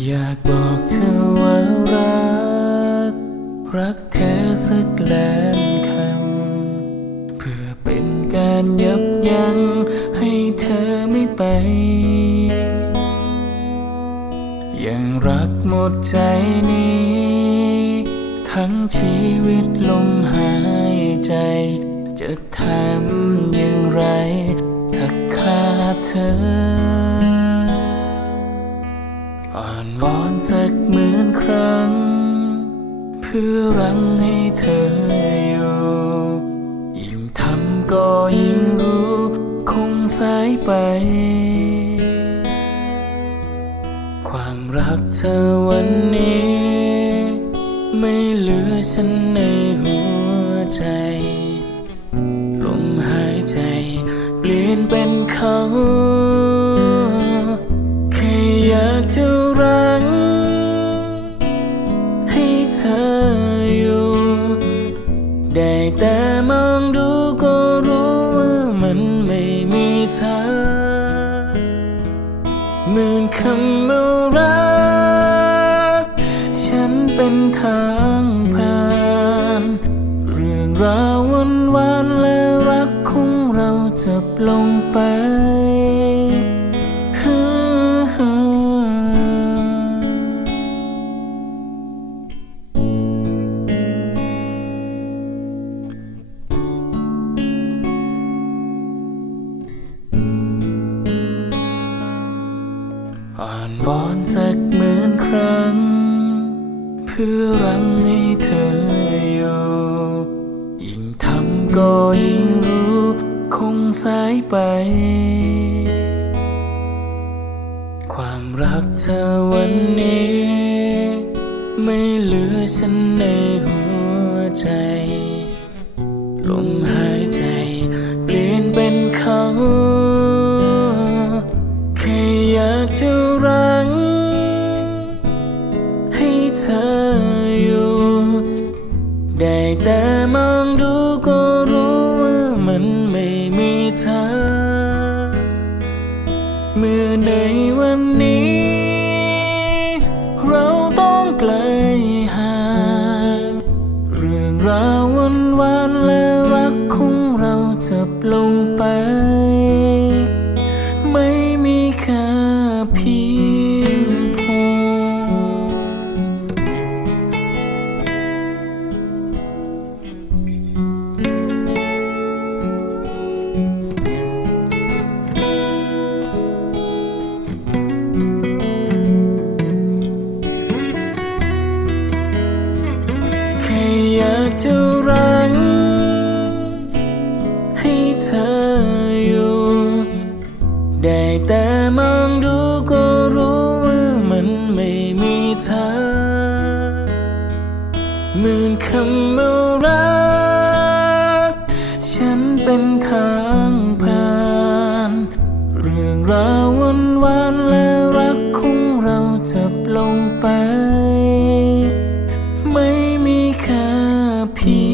อยากบอกเธอว่ารัก รักเธอสักล้านคำ เพื่อเป็นการยับยั้งให้เธอไม่ไป ยังรักหมดใจนี้ ทั้งชีวิตลมหายใจ จะทำอย่างไร ถ้าขาดเธอ สักหมื่นครั้ง เพื่อรังให้เธออยู่ ยิ่งทำก็ยิ่งรู้ คงสายไป ความรักเธอวันนี้ ไม่เหลือฉันในหัวใจลมหายใจ เปลี่ยนเป็นเขา แต่มองดูก็รู้ว่ามันไม่มีเธอหมื่นคำว่ารัก ฉันเป็นทางผ่าน เรื่องราววันวานและรักของเราจะปลงไป อ่อนวอนสักหมื่นครั้ง เพื่อรังให้เธออยู่ยิ่งทำก็ยิ่งรู้ คงสายไป ความรักเธอวันนี้ ไม่เหลือฉันในหัวใจลมหายใจ เปลี่ยนเป็นเขาแค่อยากจะรัก มองดูก็รู้ว่ามันไม่มีเธอเมื่อในวันนี้ จะรัง ให้เธออยู่ ได้แต่มองดูก็รู้ว่ามันไม่มีทางหมือนคำว่ารัก ฉันเป็นทางผ่าน เรื่องราววันวานและรักของเราจะลงไป que